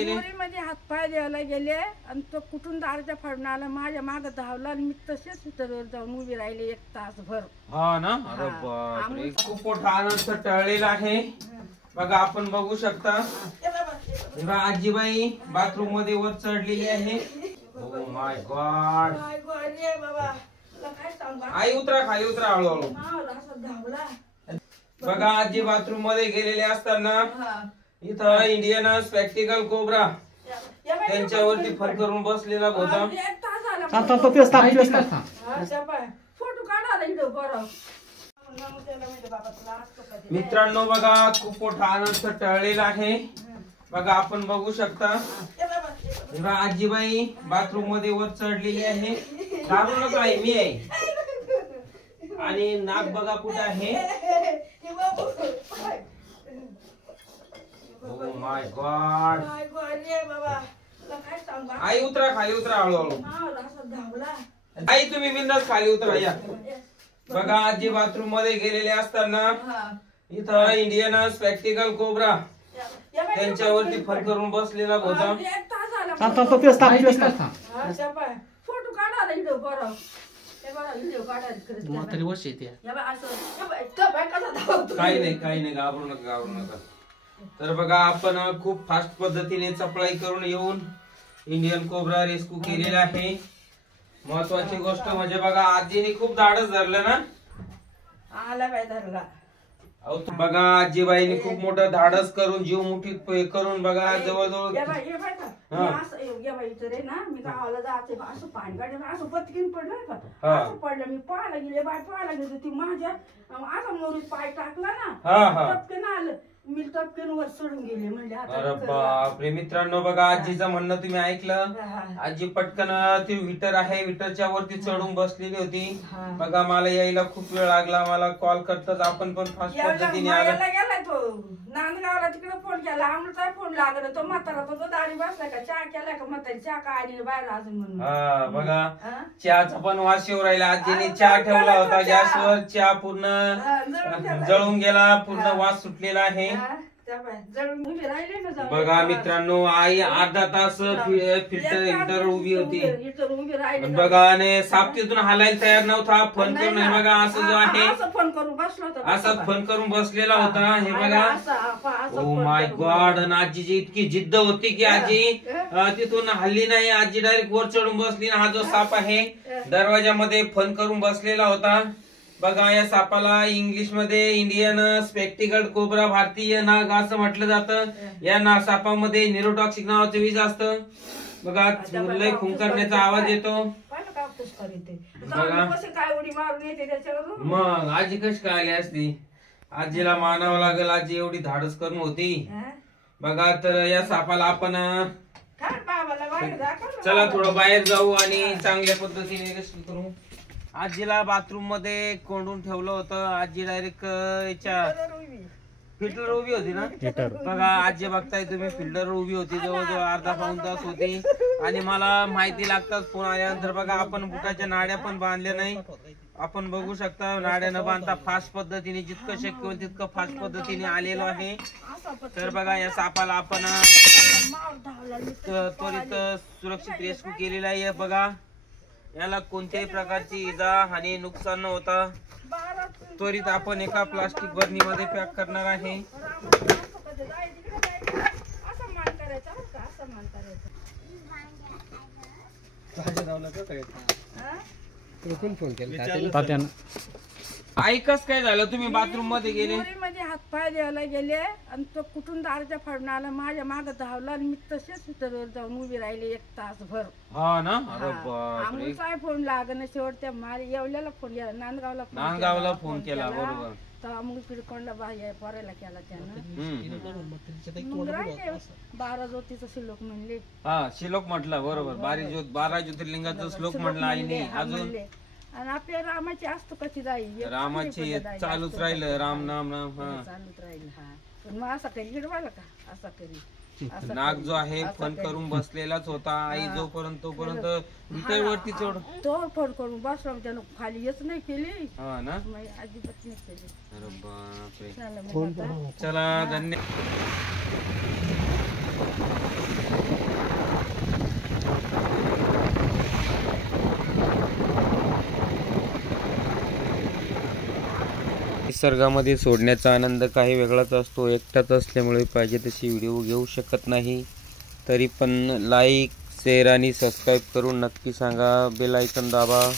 मध्ये हातपाय द्यायला गेले आणि तो कुठून दाराच्या फाडून आला, माझ्या मागे धावला आणि मी तसेच स्कूटरवर जाऊन उभी राहिले 1 तासभर. हा ना. अरे बापरे, खूप मोठा आनंद टळलेला आहे बघा. आपण बघू शकता आजीबाई बाथरूम मध्ये वर चढलेली आहे. Oh my God. आई उतरा, खाली उतरा हळूहळू. बघा आजी बाथरूम मध्ये गेलेले असताना इथं इंडियन स्पेक्टिकल कोब्रा त्यांच्यावरती फन करून बसलेला होता. मित्रांनो बघा, खूप मोठा आनंद टळलेला आहे बघा. आपण बघू शकता आजीबाई बाथरूम मध्ये वर चढलेली आहे. घाबरू नका, आहे मी आहे. आणि नाक बघा कुठे आहे. Oh my God. आई उतरा, खाली उतरा हळूहळू. आई तुम्ही बिंदास खाली उतरा या. बघा आजी बाथरूम मध्ये गेलेले असताना इथं इंडियन स्पेक्टिकल कोब्रा त्यांच्यावरती फन करून बसलेला होता. काही नाही घाबरू नका. तर बघा आपण खूप फास्ट पद्धतीने चपळाई करून येऊन इंडियन कोब्रा रेस्क्यू केलेला आहे. महत्वाची गोष्ट म्हणजे बघा आजीने खूप धाडस धरलं ना. आला बाय धरला. बघा आजीबाईने खूप मोठं धाडस करून जीव मुठीत करून बघा जवळजवळ मी गावाला जाते असं पाणी काढलं असं पत्कीन पडलं का असं पडलं. मी पाहायला गेले पाहायला गेले ती माझ्या असा मोरीत पाय टाकला ना टपकन आलं. मी टपकन वर सोडून गेले म्हणजे. अरे बापरे. मित्रांनो बघा आजीचं म्हणणं तुम्ही ऐकलं. आजी पटकन ती विटर आहे विटरच्या वरती चढून बसलेली होती. बघा मला यायला खूप वेळ लागला. मला कॉल करताच आपण पण फास्ट पद्धतीने आला. गेलाय तो नांदगावला तिकडे फोन केला. आमचा फोन लागला. तो म्हातारा तो दारी बसलाय का चहा केलाय का म्हातारी चहा का आली बाहेर अजून म्हणून. हा बघा चहाचा पण वास येऊ राहिला. आजीने चहा ठेवला होता गॅसवर. चहा पूर्ण जळून गेला. पूर्ण वास सुटलेला आहे. बघा मित्रांनो आई अर्धा तास फिल्टर उभी होती. बघा आणि साप तिथून हालायला तयार नव्हता. फोन करून हे बघा असं जो आहे असं फोन करून बसलेला होता. हे बघा ओ माय गॉड. आणि आजीची इतकी जिद्द होती की आजी तिथून हल्ली नाही. आजी डायरेक्ट वर चढून बसली. हा जो साप आहे दरवाजामध्ये फोन करून बसलेला होता. बघा या सापाला इंग्लिश मध्ये इंडियन स्पेक्टिकल कोब्रा भारतीय नाग असं म्हटलं जातं. या सापामध्ये न्यूरोटॉक्सिक नावाचं विष असतं. बघा लय खुंकारण्याचा आवाज येतो. बघा मग आजी कशी काय आली असती. आजीला मानावं लागेल. आजी एवढी धाडस करून होती. बघा तर या सापाला आपण चला थोडं बाहेर जाऊ आणि चांगल्या पद्धतीने रेस्क्यू करू. आजीला बाथरूम मध्ये कोंडून ठेवलं होतं. आजी डायरेक्ट याच्या फिल्टर उभी होती ना. बघा आजी बघताय तुम्ही फिल्टर उभी होती. जवळजवळ अर्धा पाऊण तास होती. आणि मला माहिती लागताच फोन आल्यानंतर बघा आपण बुटाच्या नाड्या पण बांधल्या नाही. आपण बघू शकता नाड्या न बांधता फास्ट पद्धतीने जितकं शक्य होईल तितकं फास्ट पद्धतीने आलेलो आहे. तर बघा या सापाला आपण त्वरित सुरक्षित रेस्क्यू केलेला आहे. बघा याला कोणत्याही प्रकारची इजा हानी नुकसान न होता त्वरित आपण एका प्लास्टिक बरणीमध्ये पॅक करणार आहे. ऐकच काय झालं तुम्ही बाथरूम मध्ये गेले मध्ये हातपाय द्यायला गेले आणि तो कुठून दाराच्या फाडून आला. माझ्या मागे धावला आणि मी तसेच स्कूटरवर जाऊन उभी राहिले 1 तासभर. हा ना. अरे बापरे. काय फोन लागण शेवटच्या येवल्याला फोन केला. नांदगावला फोन केला. बरोबर. तेव्हा मग पिडकोंडला बाहेर पोरायला केला त्यानं. 12 ज्योतीचा श्लोक म्हणले. हा श्लोक म्हटला. बरोबर. 12 ज्योतिर्लिंगाचा श्लोक म्हणला आईने. अजून आणि आपल्या रामाची असतो कशी जाईल रामाची चालूच राहिलं. राम नाम नाम चालूच राहील. हा पण मग असा कधी गिडवाला का असा कधी नाग जो आहे फन करून बसलेलाच होता. आई जोपर्यंत तोपर्यंत विटेवरती चढ तो फन करून बसला. त्यानं खाली येच नाही केली. हा ना. अजिबात नाही केली. अरे बापरे. चला धन्यवाद. निसर्गामध्ये सोडण्याचा आनंद काही वेगळाच असतो. एकटाच असल्यामुळे पाहिजे तशी व्हिडिओ घेऊ शकत नाही. तरी पण लाईक, शेअर आणि सबस्क्राईब करून नक्की सांगा. बेल आयकॉन दाबा.